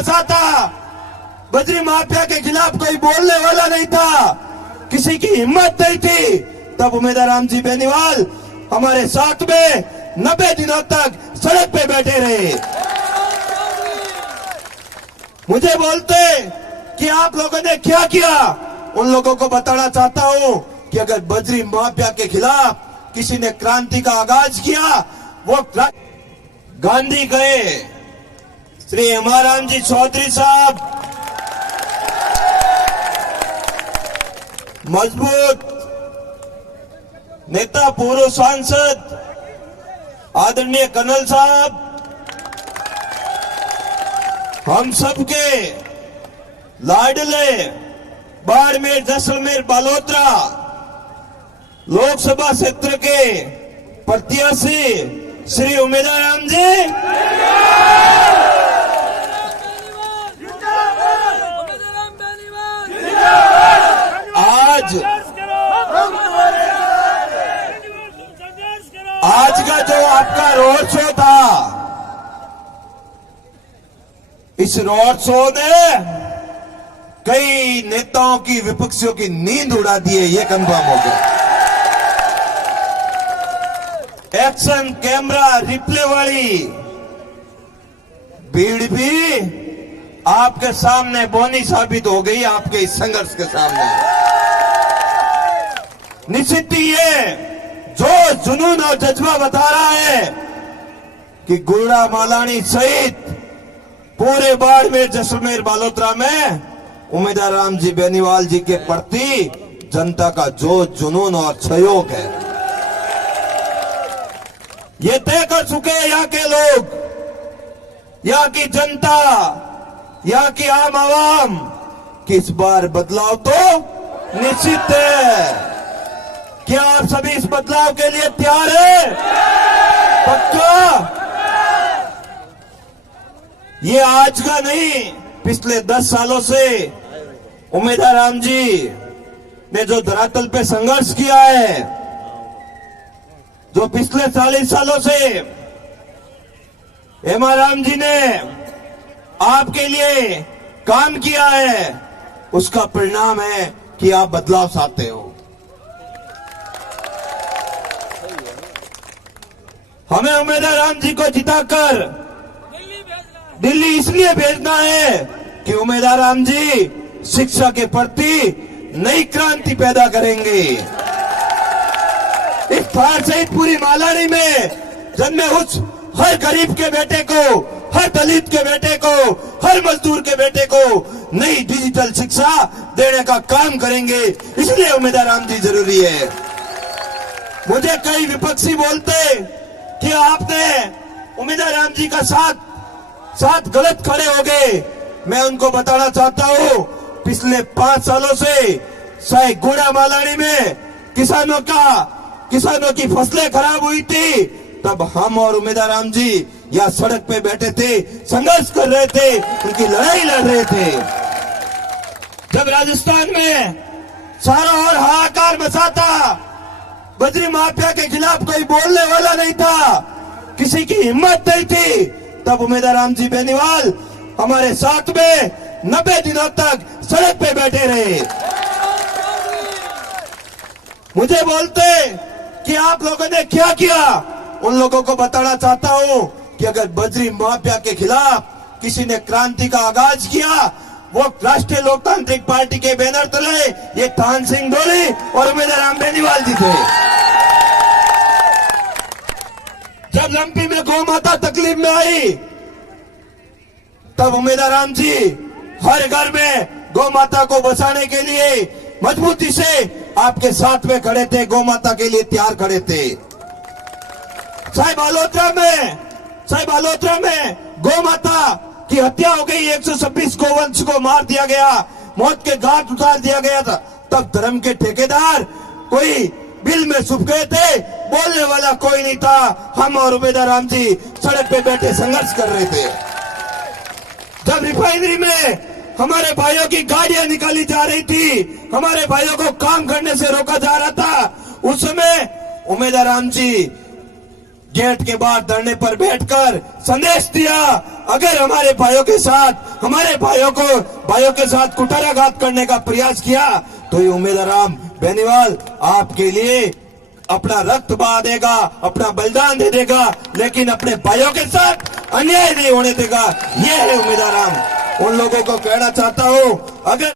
मचा था। बजरी माफिया के खिलाफ कोई बोलने वाला नहीं था, किसी की हिम्मत नहीं थी। तब उम्मीदवार राम जी बेनीवाल हमारे साथ में 90 दिनों तक सड़क पे बैठे रहे। मुझे बोलते कि आप लोगों ने क्या किया, उन लोगों को बताना चाहता हूं कि अगर बजरी माफिया के खिलाफ किसी ने क्रांति का आगाज किया, वो गांधी गए, श्री हेमाराम जी चौधरी साहब मजबूत नेता, पूर्व सांसद आदरणीय कर्नल साहब, हम सबके लाडले बाड़मेर, जैसलमेर, बालोतरा लोकसभा क्षेत्र के प्रत्याशी श्री उम्मीदवार राम जी आज का जो आपका रोड शो था, इस रोड शो ने कई नेताओं की, विपक्षियों की नींद उड़ा दी है, ये कंफर्म हो गया। एक्शन कैमरा रिप्ले वाली भीड़ भी आपके सामने बोनी साबित हो गई, आपके इस संघर्ष के सामने। निश्चित ही ये जो जुनून और जज्बा बता रहा है कि गुरड़ा मालानी सहित पूरे बाड़मेर, जैसलमेर, बालोतरा में उम्मीदवार राम जी बेनीवाल जी के प्रति जनता का जो जुनून और सहयोग है, ये तय कर चुके हैं यहाँ के लोग, यहाँ की जनता, यहाँ की आम आवाम कि इस बार बदलाव तो निश्चित है। क्या आप सभी इस बदलाव के लिए तैयार हैं? पक्का? ये आज का नहीं, पिछले 10 सालों से उम्मीदवार राम जी ने जो धरातल पे संघर्ष किया है, जो पिछले 40 सालों से हेमाराम जी ने आपके लिए काम किया है, उसका परिणाम है कि आप बदलाव चाहते हो। हमें उम्मीदवार राम जी को जिताकर दिल्ली इसलिए भेजना है कि उम्मीदवार राम जी शिक्षा के प्रति नई क्रांति पैदा करेंगे। इस थार सहित पूरी मालानी में जन्मे उस हर गरीब के बेटे को, हर दलित के बेटे को, हर मजदूर के बेटे को नई डिजिटल शिक्षा देने का काम करेंगे, इसलिए उम्मीदवार राम जी जरूरी है। मुझे कई विपक्षी बोलते कि आपने उम्मीदवार राम जी का साथ गलत खड़े हो गए। मैं उनको बताना चाहता हूं, पिछले 5 सालों से चाहे गुड़ा मालानी में किसानों की फसलें खराब हुई थी, तब हम और उम्मीदवार राम जी या सड़क पे बैठे थे, संघर्ष कर रहे थे, उनकी लड़ाई लड़ रहे थे। जब राजस्थान में सारा और हाहाकार मचा था, बजरी माफिया के खिलाफ कोई बोलने वाला नहीं था, किसी की हिम्मत नहीं थी, तब उम्मीदवार राम जी बेनीवाल हमारे साथ में 90 दिनों तक सड़क पे बैठे रहे। मुझे बोलते कि आप लोगों ने क्या किया, उन लोगों को बताना चाहता हूं कि अगर बजरी माफिया के खिलाफ किसी ने क्रांति का आगाज किया, वो राष्ट्रीय लोकतांत्रिक पार्टी के बैनर तले ये थान सिंह डोली और उम्मीदवार राम बेनीवाल जी थे। जब लंपी में गौ माता तकलीफ में आई, तब उम्मीदवार राम जी हर घर में गौ माता को बचाने के लिए मजबूती से आपके साथ में खड़े थे, गौ माता के लिए तैयार खड़े थे। चाहे बालोतरा में गौ माता की हत्या हो गई, 126 गोवंश को मार दिया गया, मौत के घाट उतार दिया गया था, तब धर्म के ठेकेदार कोई बिल में छुप गए थे, बोलने वाला कोई नहीं था। हम और उम्मीदवार राम जी सड़क पे बैठे संघर्ष कर रहे थे। जब रिफाइनरी में हमारे भाइयों की गाड़ियां निकाली जा रही थी, हमारे भाइयों को काम करने से रोका जा रहा था, उस समय उम्मीदवार राम जी गेट के बाहर धरने पर बैठकर संदेश दिया, अगर हमारे भाइयों के साथ, हमारे भाइयों के साथ कुठाराघात करने का प्रयास किया तो ये उम्मीदराम बेनीवाल आपके लिए अपना रक्त बहा देगा, अपना बलिदान दे देगा, लेकिन अपने भाइयों के साथ अन्याय नहीं होने देगा। ये है उम्मीदराम। उन लोगों को कहना चाहता हूं, अगर